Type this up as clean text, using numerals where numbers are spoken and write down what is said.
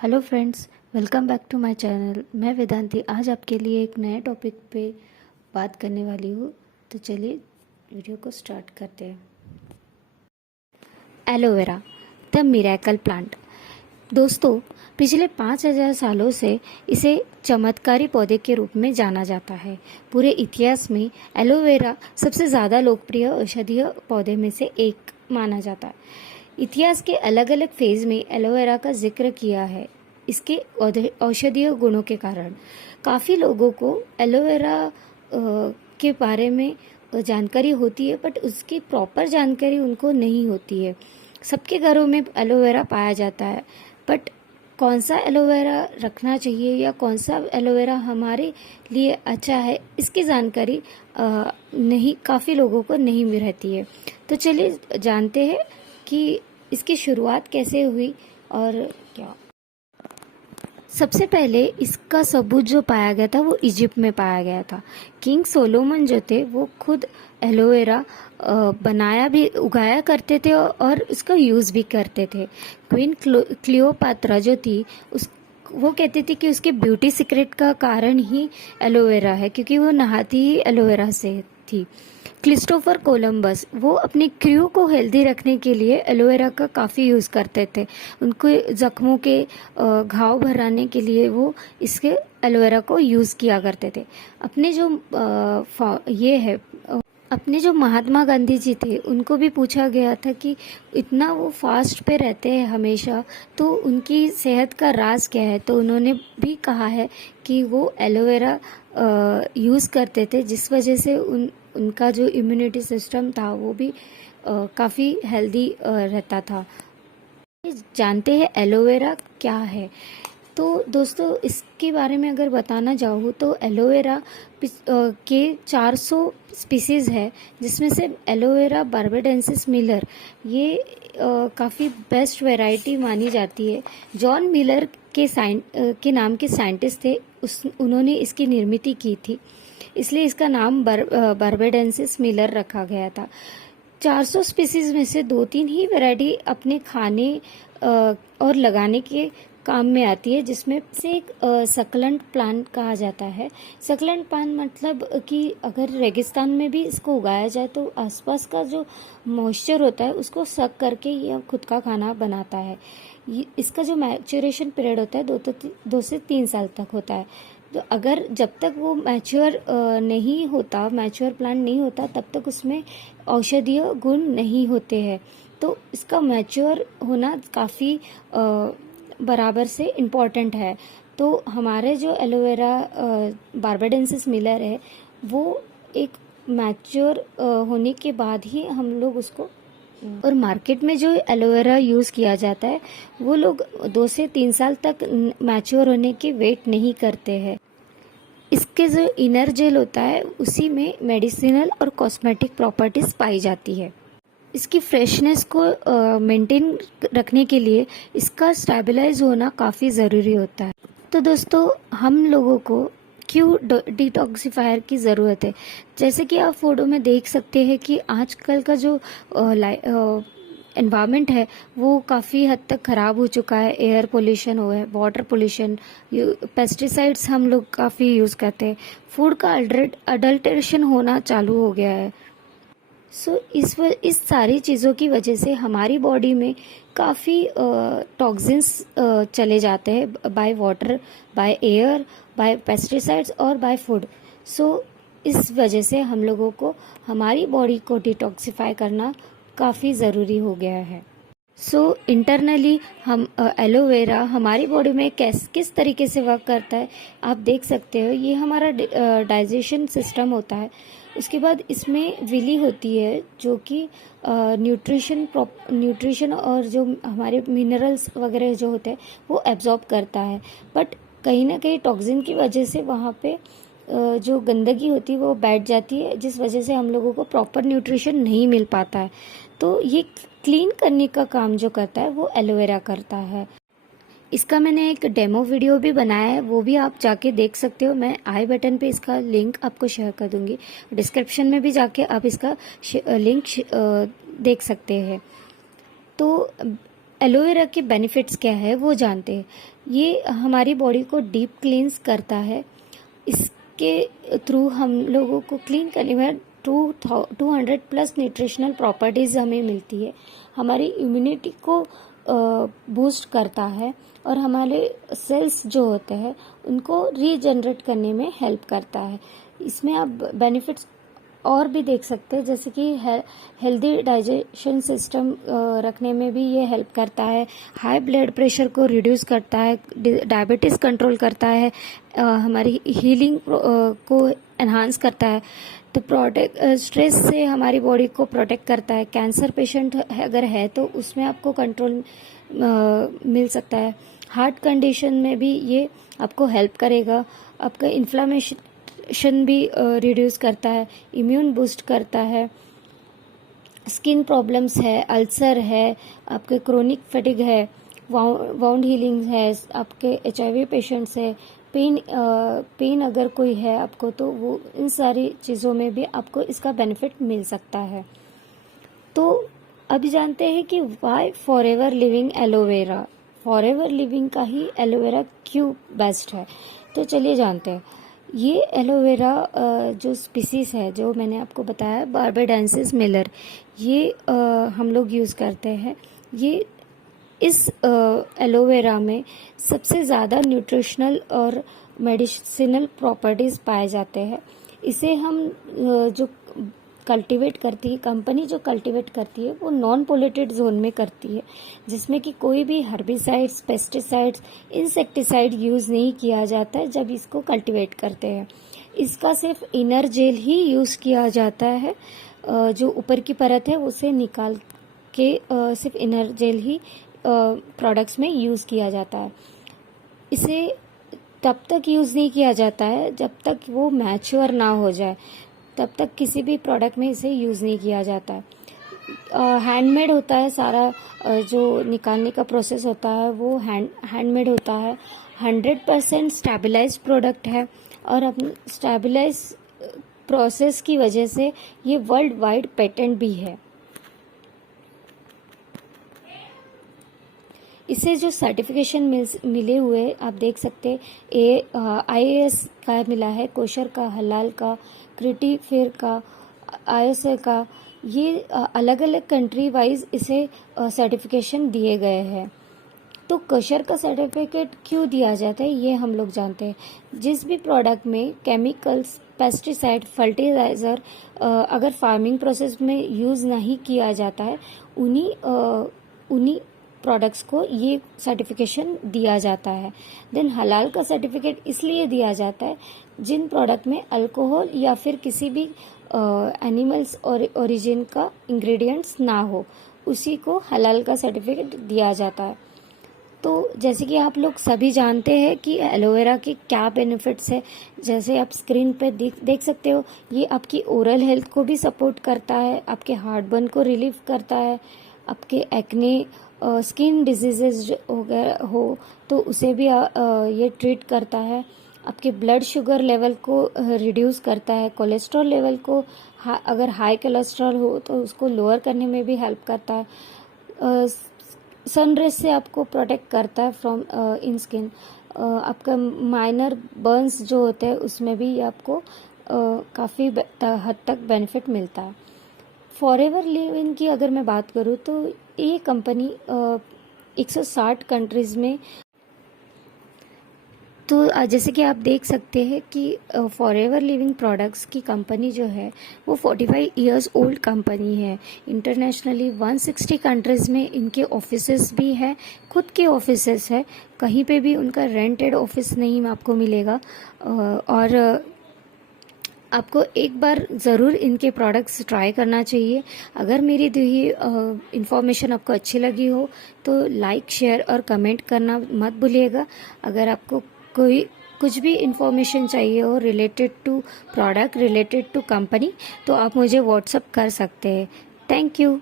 Hello friends, welcome back to my channel. मैं वेदांती आज आपके लिए एक नए टॉपिक पे बात करने वाली हूँ। तो चलिए वीडियो को स्टार्ट करते हैं। Aloe vera the miracle plant. दोस्तों, पिछले 5000 सालों से इसे चमत्कारी पौधे के रूप में जाना जाता है। पूरे इतिहास में एलोवेरा सबसे ज़्यादा लोकप्रिय औषधीय पौधे में से एक माना जाता है। इतिहास के अलग अलग फेज में एलोवेरा का जिक्र किया है। इसके औषधीय गुणों के कारण काफ़ी लोगों को एलोवेरा के बारे में जानकारी होती है, बट उसकी प्रॉपर जानकारी उनको नहीं होती है। सबके घरों में एलोवेरा पाया जाता है, बट कौन सा एलोवेरा रखना चाहिए या कौन सा एलोवेरा हमारे लिए अच्छा है, इसकी जानकारी नहीं, काफ़ी लोगों को नहीं रहती है। तो चलिए जानते हैं कि इसकी शुरुआत कैसे हुई और क्या। सबसे पहले इसका सबूत जो पाया गया था वो इजिप्ट में पाया गया था। किंग सोलोमन जो थे वो खुद एलोवेरा बनाया भी, उगाया करते थे और उसका यूज़ भी करते थे। क्वीन क्लियोपात्रा जो थी वो कहती थी कि उसके ब्यूटी सीक्रेट का कारण ही एलोवेरा है, क्योंकि वो नहाती ही एलोवेरा से थी। क्रिस्टोफर कोलंबस वो अपनी क्रू को हेल्दी रखने के लिए एलोवेरा का काफ़ी यूज़ करते थे। उनको जख्मों के घाव भराने के लिए वो इसके एलोवेरा को यूज़ किया करते थे। अपने जो महात्मा गांधी जी थे उनको भी पूछा गया था कि इतना वो फास्ट पे रहते हैं हमेशा, तो उनकी सेहत का राज क्या है। तो उन्होंने भी कहा है कि वो एलोवेरा यूज़ करते थे, जिस वजह से उनका जो इम्यूनिटी सिस्टम था वो भी काफ़ी हेल्दी रहता था। जानते हैं एलोवेरा क्या है। तो दोस्तों, इसके बारे में अगर बताना चाहूँ तो एलोवेरा के 400 स्पीसीज़ है, जिसमें से एलोवेरा बार्बाडेंसिस मिलर ये काफ़ी बेस्ट वैरायटी मानी जाती है। जॉन मिलर के नाम के साइंटिस्ट थे, उन्होंने इसकी निर्मित की थी, इसलिए इसका नाम बार्बाडेंसिस मिलर रखा गया था। 400 स्पीसीज में से 2-3 ही वैरायटी अपने खाने और लगाने के काम में आती है, जिसमें से एक सकलेंट प्लांट कहा जाता है। सकलेंट प्लांट मतलब कि अगर रेगिस्तान में भी इसको उगाया जाए तो आसपास का जो मॉइस्चर होता है उसको सक करके यह खुद का खाना बनाता है। इसका जो मैच्योरेशन पीरियड होता है 2 से 3 साल तक होता है। तो अगर जब तक वो मैच्योर प्लांट नहीं होता तब तक उसमें औषधीय गुण नहीं होते हैं। तो इसका मैच्योर होना काफ़ी बराबर से इम्पॉर्टेंट है। तो हमारे जो एलोवेरा बार्बाडेंसिस मिलर है वो एक मैच्योर होने के बाद ही हम लोग उसको, और मार्केट में जो एलोवेरा यूज़ किया जाता है वो लोग 2 से 3 साल तक मैच्योर होने की वेट नहीं करते हैं। इसके जो इनर जेल होता है उसी में मेडिसिनल और कॉस्मेटिक प्रॉपर्टीज़ पाई जाती है। इसकी फ्रेशनेस को मेंटेन रखने के लिए इसका स्टेबलाइज होना काफ़ी ज़रूरी होता है। तो दोस्तों, हम लोगों को क्यों डिटॉक्सिफायर की ज़रूरत है। जैसे कि आप फोटो में देख सकते हैं कि आजकल का जो एनवायरनमेंट है वो काफ़ी हद तक ख़राब हो चुका है। एयर पोल्यूशन हुआ है, वाटर पोल्यूशन, पेस्टिसाइड्स हम लोग काफ़ी यूज़ करते हैं, फूड का अडल्ट्रेशन होना चालू हो गया है। इस सारी चीज़ों की वजह से हमारी बॉडी में काफ़ी टॉक्सिन्स चले जाते हैं, by water, by air, by pesticides और बाय फूड। इस वजह से हम लोगों को हमारी बॉडी को डिटॉक्सिफाई करना काफ़ी ज़रूरी हो गया है। इंटरनली हम एलोवेरा हमारी बॉडी में किस तरीके से वर्क करता है आप देख सकते हो। ये हमारा डाइजेशन सिस्टम होता है। उसके बाद इसमें विली होती है जो कि न्यूट्रिशन और जो हमारे मिनरल्स वगैरह जो होते हैं वो एब्जॉर्ब करता है। बट कहीं ना कहीं टॉक्सिन की वजह से वहाँ पे जो गंदगी होती है वो बैठ जाती है, जिस वजह से हम लोगों को प्रॉपर न्यूट्रिशन नहीं मिल पाता है। तो ये क्लीन करने का काम जो करता है वो एलोवेरा करता है। इसका मैंने एक डेमो वीडियो भी बनाया है, वो भी आप जाके देख सकते हो। मैं आई बटन पे इसका लिंक आपको शेयर कर दूंगी, डिस्क्रिप्शन में भी जाके आप इसका लिंक देख सकते हैं। तो एलोवेरा के बेनिफिट्स क्या है वो जानते हैं। ये हमारी बॉडी को डीप क्लींस करता है। इसके थ्रू हम लोगों को क्लीन करने में 200 प्लस न्यूट्रिशनल प्रॉपर्टीज़ हमें मिलती है। हमारी इम्यूनिटी को बूस्ट करता है और हमारे सेल्स जो होते हैं उनको रीजनरेट करने में हेल्प करता है। इसमें आप बेनिफिट्स और भी देख सकते हैं, जैसे कि हेल्दी डाइजेशन सिस्टम रखने में भी ये हेल्प करता है। हाई ब्लड प्रेशर को रिड्यूस करता है, डायबिटीज़ कंट्रोल करता है, हमारी हीलिंग को एनहांस करता है। तो स्ट्रेस से हमारी बॉडी को प्रोटेक्ट करता है। कैंसर पेशेंट अगर है तो उसमें आपको कंट्रोल मिल सकता है। हार्ट कंडीशन में भी ये आपको हेल्प करेगा। आपका इन्फ्लामेशन भी रिड्यूस करता है, इम्यून बूस्ट करता है। स्किन प्रॉब्लम्स है, अल्सर है, आपके क्रोनिक फैटिग है, वाउंड हीलिंग है, आपके HIV पेशेंट्स है, पेन अगर कोई है आपको तो वो इन सारी चीज़ों में भी आपको इसका बेनिफिट मिल सकता है। तो अभी जानते हैं कि why Forever Living aloe vera, Forever Living का ही एलोवेरा क्यों बेस्ट है। तो चलिए जानते हैं। ये एलोवेरा जो स्पीसीज है जो मैंने आपको बताया बार्बाडेंसिस मिलर, ये हम लोग यूज़ करते हैं। ये इस एलोवेरा में सबसे ज़्यादा न्यूट्रिशनल और मेडिसिनल प्रॉपर्टीज़ पाए जाते हैं। इसे हम जो कल्टीवेट करती है कंपनी, जो कल्टीवेट करती है वो नॉन पोल्यूटेड जोन में करती है, जिसमें कि कोई भी हर्बिसाइड्स, पेस्टिसाइड्स, इंसेक्टिसाइड यूज़ नहीं किया जाता है जब इसको कल्टीवेट करते हैं। इसका सिर्फ इनर जेल ही यूज़ किया जाता है, जो ऊपर की परत है उसे निकाल के सिर्फ इनर जेल ही प्रोडक्ट्स में यूज़ किया जाता है। इसे तब तक यूज़ नहीं किया जाता है जब तक वो मैच्योर ना हो जाए, तब तक किसी भी प्रोडक्ट में इसे यूज़ नहीं किया जाता है। हैंडमेड होता है सारा, जो निकालने का प्रोसेस होता है वो हैंडमेड होता है। 100% स्टेबलाइज प्रोडक्ट है और अपने स्टेबलाइज प्रोसेस की वजह से ये वर्ल्ड वाइड पेटेंट भी है। इसे जो सर्टिफिकेशन मिले हुए आप देख सकते, IAS का मिला है, कोशर का, हलाल का, क्रिटिफेयर का, ISA का। ये अलग अलग कंट्री वाइज इसे सर्टिफिकेशन दिए गए हैं। तो कोशर का सर्टिफिकेट क्यों दिया जाता है ये हम लोग जानते हैं। जिस भी प्रोडक्ट में केमिकल्स, पेस्टिसाइड, फर्टिलाइज़र अगर फार्मिंग प्रोसेस में यूज़ नहीं किया जाता है, उन्हीं प्रोडक्ट्स को ये सर्टिफिकेशन दिया जाता है। देन हलाल का सर्टिफिकेट इसलिए दिया जाता है जिन प्रोडक्ट में अल्कोहल या फिर किसी भी एनिमल्स और ओरिजिन का इंग्रेडिएंट्स ना हो, उसी को हलाल का सर्टिफिकेट दिया जाता है। तो जैसे कि आप लोग सभी जानते हैं कि एलोवेरा के क्या बेनिफिट्स है। जैसे आप स्क्रीन पे देख सकते हो, ये आपकी ओरल हेल्थ को भी सपोर्ट करता है, आपके हार्टबर्न को रिलीव करता है, आपके एक्ने, स्किन डिजीजेज वगैरह हो तो उसे भी ये ट्रीट करता है। आपके ब्लड शुगर लेवल को रिड्यूस करता है, कोलेस्ट्रॉल लेवल को अगर हाई कोलेस्ट्रॉल हो तो उसको लोअर करने में भी हेल्प करता है। सनरेज से आपको प्रोटेक्ट करता है फ्रॉम इन स्किन। आपका माइनर बर्न्स जो होते हैं उसमें भी आपको काफ़ी हद तक बेनिफिट मिलता है। फॉरएवर लिविंग की अगर मैं बात करूँ तो ये कंपनी 160 कंट्रीज़ में, तो जैसे कि आप देख सकते हैं कि फॉरएवर लिविंग प्रोडक्ट्स की कंपनी जो है वो 45 इयर्स ओल्ड कंपनी है। इंटरनेशनली 160 कंट्रीज़ में इनके ऑफिसेस भी हैं, खुद के ऑफिसेस है, कहीं पे भी उनका रेंटेड ऑफिस नहीं आपको मिलेगा। और आपको एक बार ज़रूर इनके प्रोडक्ट्स ट्राई करना चाहिए। अगर मेरी दी हुई इन्फॉर्मेशन आपको अच्छी लगी हो तो लाइक, शेयर और कमेंट करना मत भूलिएगा। अगर आपको कोई कुछ भी इन्फॉर्मेशन चाहिए हो related to product, related to company, तो आप मुझे व्हाट्सअप कर सकते हैं। Thank you.